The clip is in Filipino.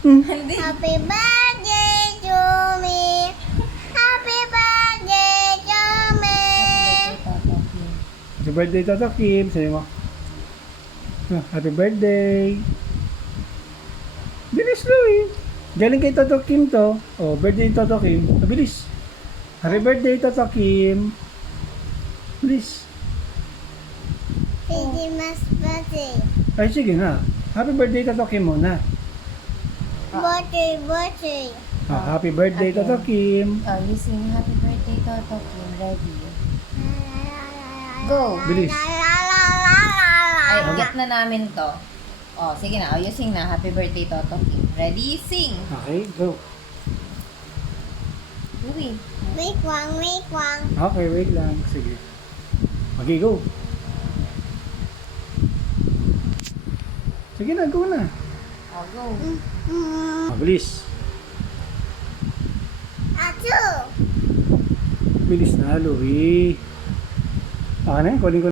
Hindi. Happy birthday to me. Happy birthday to me. Happy birthday, Toto Kim. Sabi mo. Happy birthday. Bilis, Louie. Galing kay Toto Kim to. Oh, birthday Toto Kim. Bilis. Happy birthday, Toto Kim. Bilis. Hindi mas birthday. Ay, sige na. Happy birthday, Toto Kim muna. Birthday. Happy birthday, Okay. Toto Kim. Oh, you sing happy birthday, Toto Kim. Ready? Go. Bilis. Ay, get na namin to. Oh, sige na. Oh, you sing na. Happy birthday, Toto Kim. Ready? Sing. Okay, go. Louie. Wait one. Okay, wait lang. Sige. Okay, go. Sige na, go na. Oh, go. Bilis. Atu. Bilis na, Louie. Okay na, kunin ko